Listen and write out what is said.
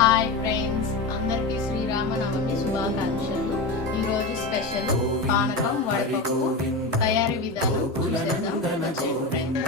Hi friends, అందరికీ శ్రీరామనవమి శుభాకాంక్షలు. ఈరోజు స్పెషల్ పానకం వడపప్పు తయారీ విధానం చూసేద్దాం.